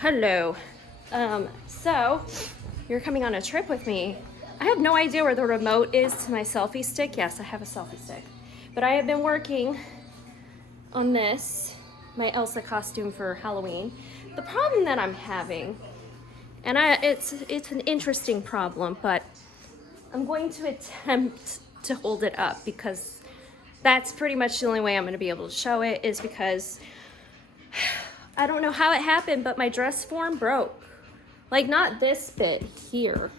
Hello. So you're coming on a trip with me. I have no idea where the remote is to my selfie stick. Yes, I have a selfie stick. But I have been working on this, my Elsa costume for Halloween. The problem that I'm having, and it's an interesting problem, but I'm going to attempt to hold it up because that's pretty much the only way I'm going to be able to show it, is because I don't know how it happened, but my dress form broke. Like, not this bit here,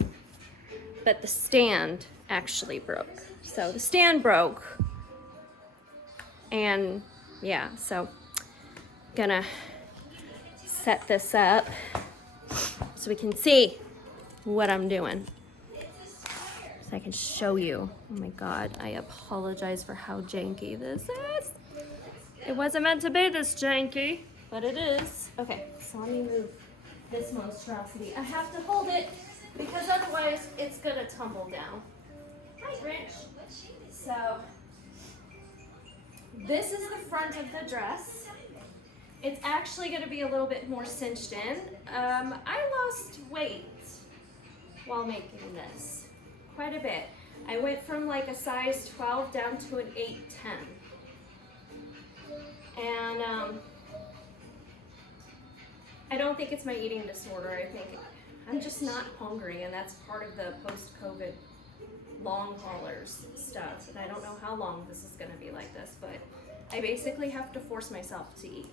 but the stand actually broke. So the stand broke. And yeah, so gonna set this up so we can see what I'm doing. So I can show you. Oh my God, I apologize for how janky this is. It wasn't meant to be this janky, but it is. Okay, so let me move this monstrosity. I have to hold it because otherwise it's gonna tumble down. Hi, Grinch. So this is the front of the dress. It's actually gonna be a little bit more cinched in. I lost weight while making this, quite a bit. I went from like a size 12 down to an 8-10. And I don't think it's my eating disorder. I think I'm just not hungry, and that's part of the post-COVID long haulers stuff. And I don't know how long this is gonna be like this, but I basically have to force myself to eat.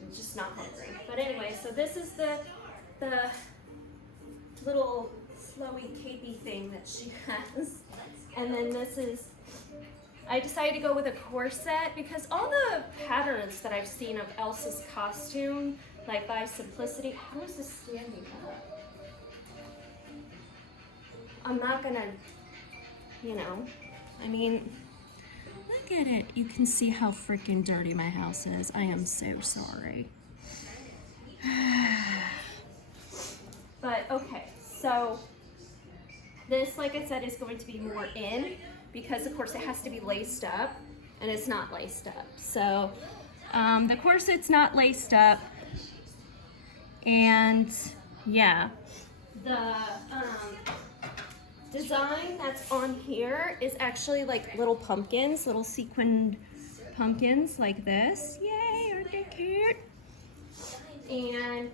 I'm just not hungry. But anyway, so this is the little flowy capey thing that she has. And then this is, I decided to go with a corset because all the patterns that I've seen of Elsa's costume, like by Simplicity, how is this standing up? I'm not gonna, I mean, look at it. You can see how freaking dirty my house is. I am so sorry. But okay, so this, like I said, is going to be more in because of course it has to be laced up, and it's not laced up. So the corset's not laced up, and yeah, the design that's on here is actually like little pumpkins, little sequined pumpkins like this. Yay, aren't they cute? And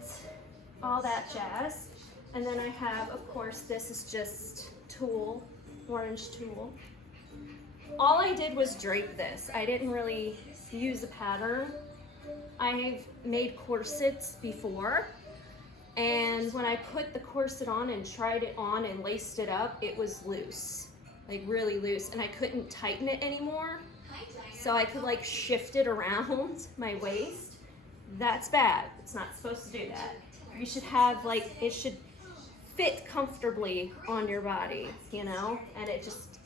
all that jazz. And then I have, of course, this is just tulle, orange tulle. All I did was drape this. I didn't really use a pattern. I've made corsets before, and when I put the corset on and tried it on and laced it up, it was loose, like really loose, and I couldn't tighten it anymore. So I could like shift it around my waist. That's bad. It's not supposed to do that. You should have like, it should fit comfortably on your body, and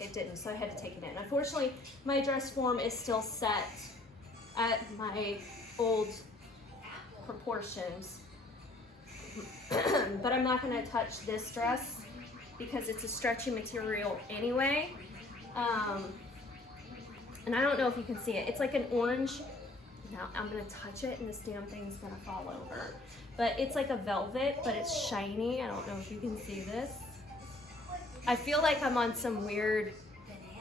it didn't, so I had to take it in. Unfortunately, my dress form is still set at my old proportions, but I'm not going to touch this dress because it's a stretchy material anyway. And I don't know if you can see it. It's like an orange. Now I'm going to touch it and this damn thing's going to fall over. But it's like a velvet, but it's shiny. I don't know if you can see this. I feel like I'm on some weird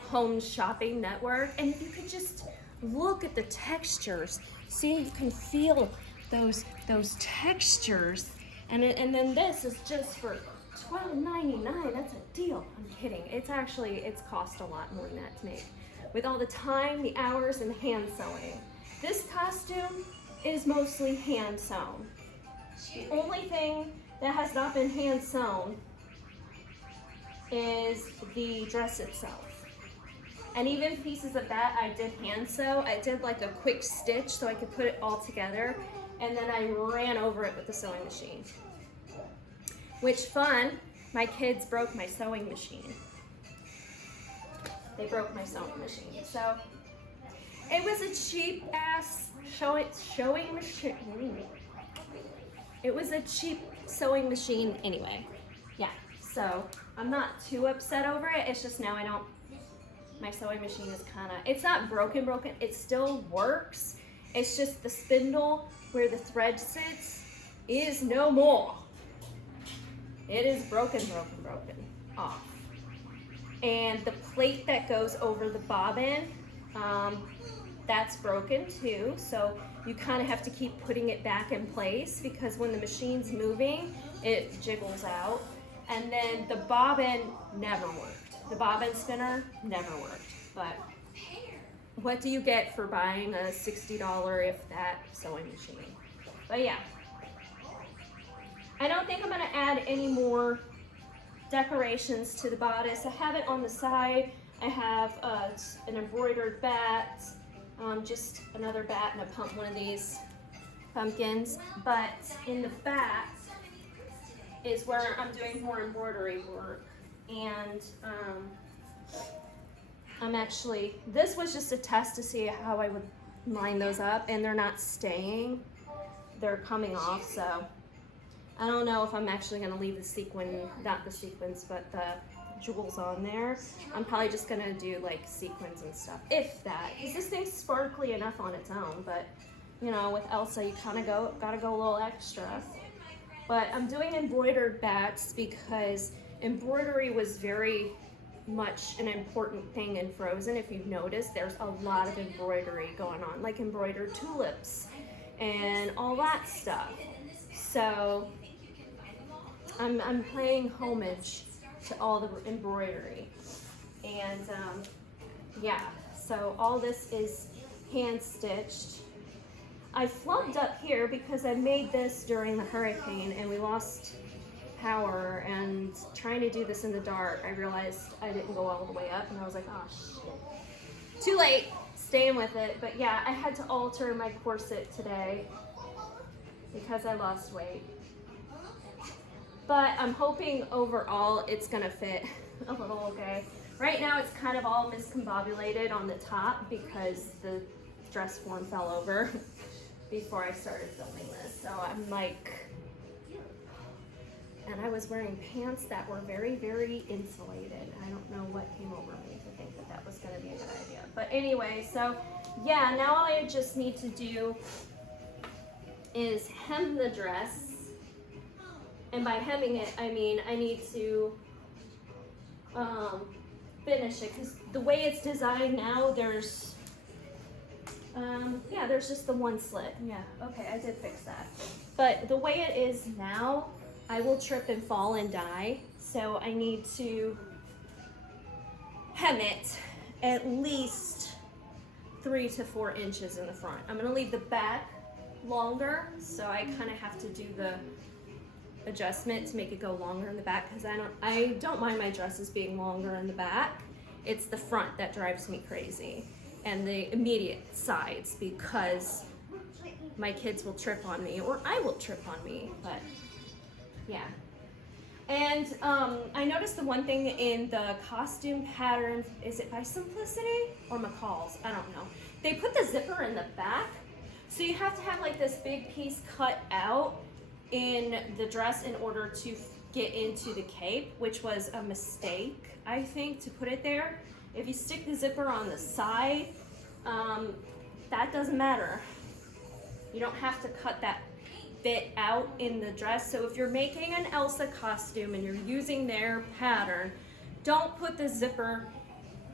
home shopping network. And if you could just look at the textures, see, you can feel those textures. And then this is just for $12.99. That's a deal. I'm kidding. It's cost a lot more than that to make. With all the time, the hours, and the hand sewing. This costume is mostly hand sewn. The only thing that has not been hand sewn is the dress itself. And even pieces of that I did hand sew. I did like a quick stitch so I could put it all together, and then I ran over it with the sewing machine. Which fun, my kids broke my sewing machine. They broke my sewing machine. So it was a cheap ass sewing machine. It was a cheap sewing machine anyway. Yeah, so I'm not too upset over it. It's just now my sewing machine is it's not broken, it still works. It's just the spindle where the thread sits is no more. It is broken off. And the plate that goes over the bobbin, that's broken too. So you kind of have to keep putting it back in place because when the machine's moving, it jiggles out. And then the bobbin never worked. The bobbin spinner never worked. But what do you get for buying a $60, if that, sewing machine? But yeah. I don't think I'm gonna add any more decorations to the bodice. I have it on the side. I have an embroidered bat, just another bat, and one of these pumpkins. But in the back is where I'm doing more embroidery work. And I'm actually, this was just a test to see how I would line those up, and they're not staying. They're coming off, so I don't know if I'm actually gonna leave the sequin, not the sequins, but the jewels on there. I'm probably just gonna do like sequins and stuff, if that, because this thing's sparkly enough on its own, but you know, with Elsa, you kind of gotta go a little extra. But I'm doing embroidered bats because embroidery was very much an important thing in Frozen. If you've noticed, there's a lot of embroidery going on, like embroidered tulips and all that stuff. So I'm paying homage to all the embroidery. And yeah, so all this is hand stitched. I flubbed up here because I made this during the hurricane and we lost power, and trying to do this in the dark, I realized I didn't go all the way up, and I was like, oh shit. Too late, staying with it. But yeah, I had to alter my corset today because I lost weight. But I'm hoping overall it's gonna fit a little okay. Right now it's kind of all miscombobulated on the top because the dress form fell over before I started filming this. So I'm like, and I was wearing pants that were very, very insulated. I don't know what came over me to think that that was gonna be a good idea. But anyway, so yeah, now all I just need to do is hem the dress. And by hemming it, I mean I need to finish it, because the way it's designed now, there's yeah, there's just the one slit. Yeah, okay, I did fix that. But the way it is now, I will trip and fall and die. So I need to hem it at least 3 to 4 inches in the front. I'm gonna leave the back longer, so I kind of have to do the adjustment to make it go longer in the back, because I don't mind my dresses being longer in the back. It's the front that drives me crazy, and the immediate sides, because my kids will trip on me, or I will trip on me. But yeah. And I noticed the one thing in the costume pattern, is it by Simplicity or McCall's? I don't know. They put the zipper in the back, so you have to have like this big piece cut out in the dress in order to get into the cape, which was a mistake, I think, to put it there. If you stick the zipper on the side, that doesn't matter. You don't have to cut that bit out in the dress. So if you're making an Elsa costume and you're using their pattern, don't put the zipper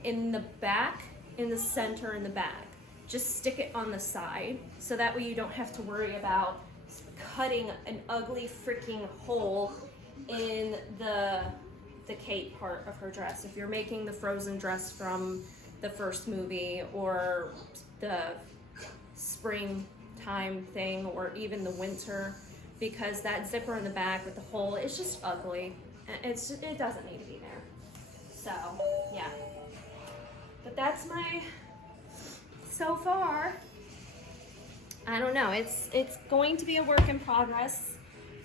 in the back, in the center, in the back. Just stick it on the side, so that way you don't have to worry about cutting an ugly freaking hole in the cape part of her dress. If you're making the Frozen dress from the first movie, or the springtime thing, or even the winter, because that zipper in the back with the hole, it's just ugly. It doesn't need to be there. So yeah, but that's my, so far, I don't know, it's going to be a work in progress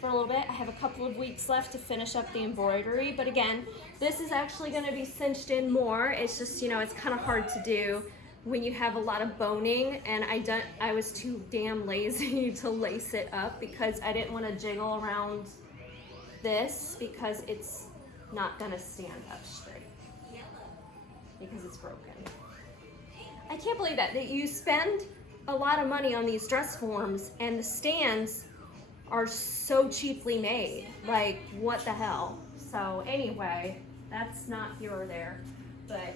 for a little bit. I have a couple of weeks left to finish up the embroidery, but again, this is actually going to be cinched in more. It's just, you know, it's kind of hard to do when you have a lot of boning, and I was too damn lazy to lace it up because I didn't want to jiggle around this, because it's not going to stand up straight because it's broken. I can't believe that you spend a lot of money on these dress forms, and the stands are so cheaply made. Like, what the hell? So anyway, that's not here or there. But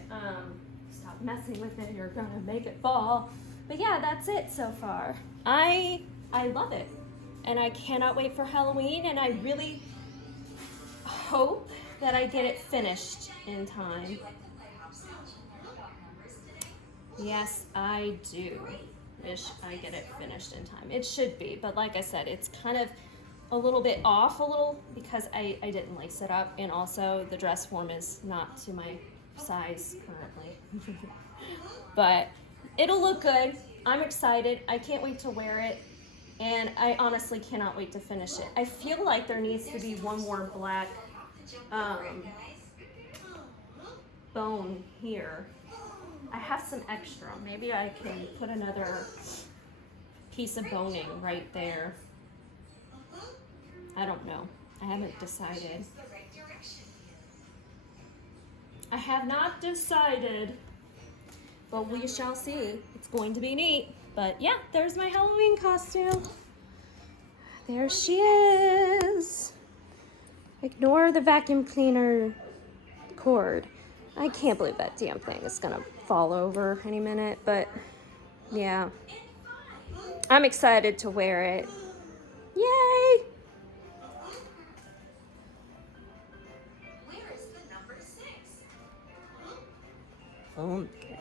stop messing with it, you're gonna make it fall. But yeah, that's it so far. I love it. And I cannot wait for Halloween, and I really hope that I get it finished in time. Yes, I do wish I get it finished in time. It should be, but like I said, it's kind of a little bit off because I didn't lace it up, and also the dress form is not to my size currently. But it'll look good. I'm excited. I can't wait to wear it, and I honestly cannot wait to finish it. I feel like there needs to be one more black bone here. I have some extra. Maybe I can put another piece of boning right there. I don't know. I haven't decided. I have not decided, but we shall see. It's going to be neat. But yeah, there's my Halloween costume. There she is. Ignore the vacuum cleaner cord. I can't believe that damn thing is gonna fall over any minute, but yeah. I'm excited to wear it. Yay! Where is the number 6? Okay.